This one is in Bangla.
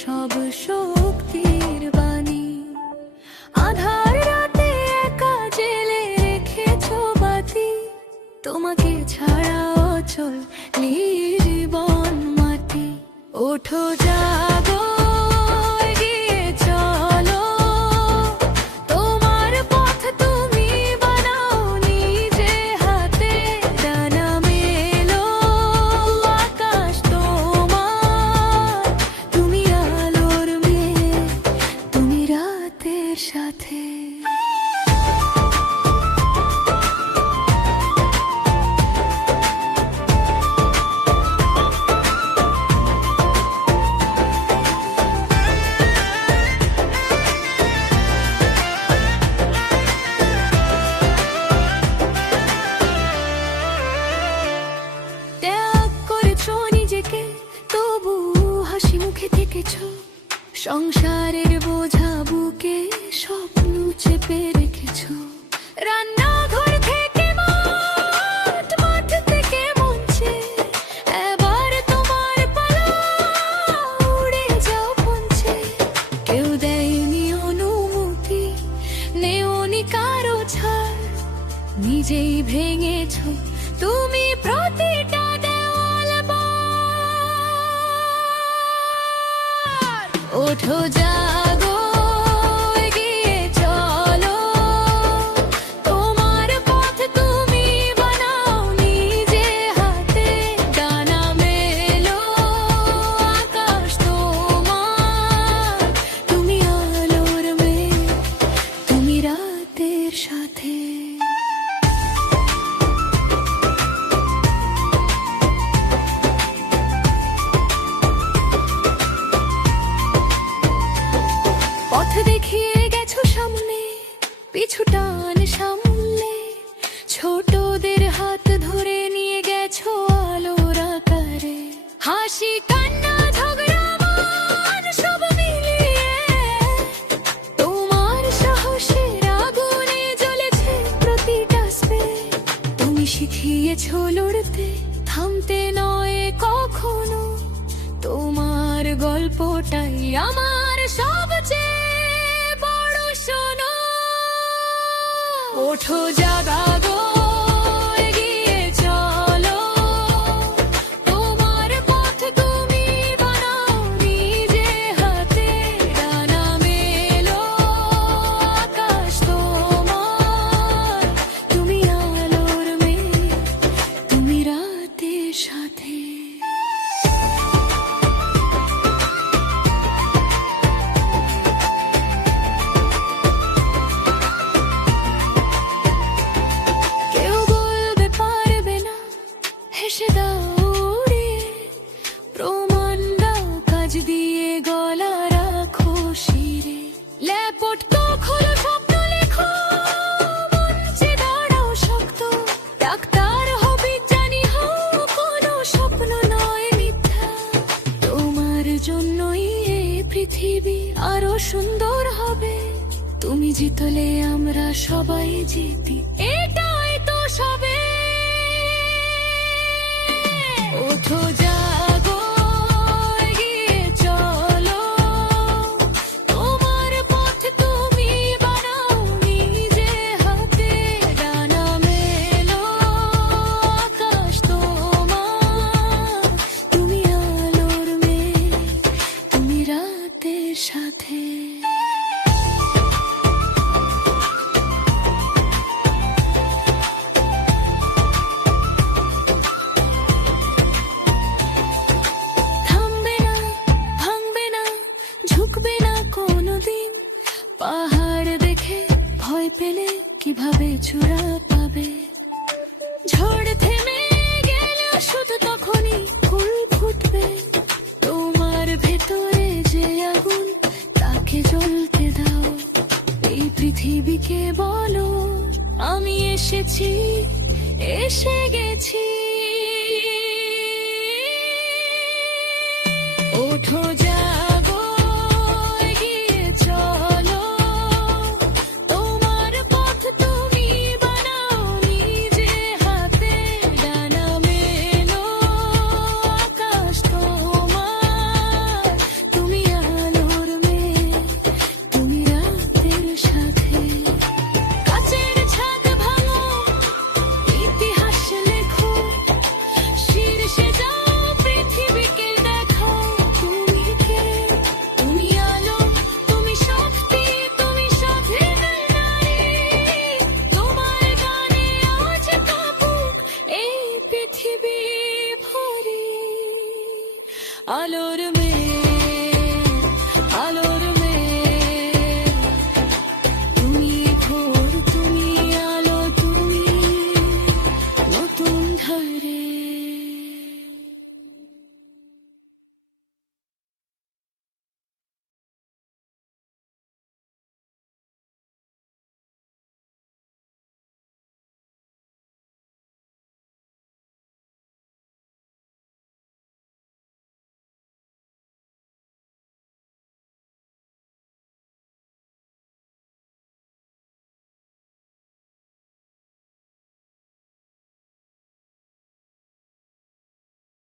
সব শক্তির বাণী। আধার রাতে একা জেলে রেখেছো বাতি, তোমাকে ছাড়া অচল নির্জীবন মাটি। ওঠো জাগো এগিয়ে চলো, তোমার পথ তুমি বানাও নিজে হাতে। ডানা মেলো আকাশ তোমার, তুমি আলোর মেয়ে, তুমি রাতের সাথে। ত্যাগ করেছো নিজেকে, তবু হাসি মুখে থেকেছো। সংসারের বোঝা বুকে স্বপ্ন চেপে রেখেছো। রান্নাঘর থেকে মাঠ, মাঠ থেকে মঞ্চে, এবার তোমার পালা, উড়ে যাও পৌঁছে। কেউ দেয়নি অনুমতি, নেওনি কারো ছাড়, নিজেই ভেঙেছো তুমি প্রতিটা দেওয়াল পার। ওঠো জাগো এগিয়ে চলো, তোমার পথ তুমি বানাও নিজে হাতে। ডানা মেলো আকাশ তোমার, তুমি আলোর মেয়ে, তুমি রাতের সাথে। পথ দেখিয়ে গেছো সামনে, পিছু টান সামলে, ছোটদের হাত ধরে নিয়ে গেছো আলোর আকারে। হাসি কান্না ঝগড়া মান সব মিলিয়ে, তোমার সাহসের আগুনে জ্বলেছে প্রতিটা স্পেস। তুমি শিখিয়েছো লড়তে, থামতে নয় কখনো, তোমার গল্পটাই আমার সবচেয়ে বড় শোনো। ওঠো জাগো এগিয়ে চলো, তোমার পথ তুমি বানাও নিজে হাতে। ডানা মেলো আকাশ তোমার, তুমি আলোর মেয়ে, তুমি রাতের সাথে। কেউ বলবে পারবে না, হেসে দাও উড়িয়ে, প্রমাণ দাও কাজ দিয়ে, গলা রাখো শিরে। ল্যাপট তো খোলো, স্বপ্ন লেখো, মঞ্চে দাঁড়াও শক্ত। ডাক্তার হও, বিজ্ঞানী হও, কোনো স্বপ্ন নয় মিথ্যা। তোমার জন্যই এ পৃথিবী আরো সুন্দর হবে, তুমি জিতলে আমরা সবাই জিতি, এটাই তো সবে। ওঠো জাগো এগিয়ে চলো, তোমার পথ তুমি বানাও নিজে হাতে। ডানা মেলো আকাশ তোমার, তুমি আলোর মেয়ে, তুমি রাতের সাথে। থামবে না, ভাঙবে না, ঝুঁকবে না কোনোদিন। পাহাড় দেখে ভয় পেলে কিভাবে চূড়া পাবে? ঝড় থেমে গেলে শুধু তখনই ফুল ফুটবে। তোমার ভেতরে যে আগুন, তাকে জ্বলতে দাও। এই পৃথিবীকে বলো আমি এসেছি, এসে গেছি। ওঠো জাগো এগিয়ে চলো, তোমার পথ তুমি বানাও নিজে হাতে। ডানা মেলো আকাশ তোমার, তুমি আলোর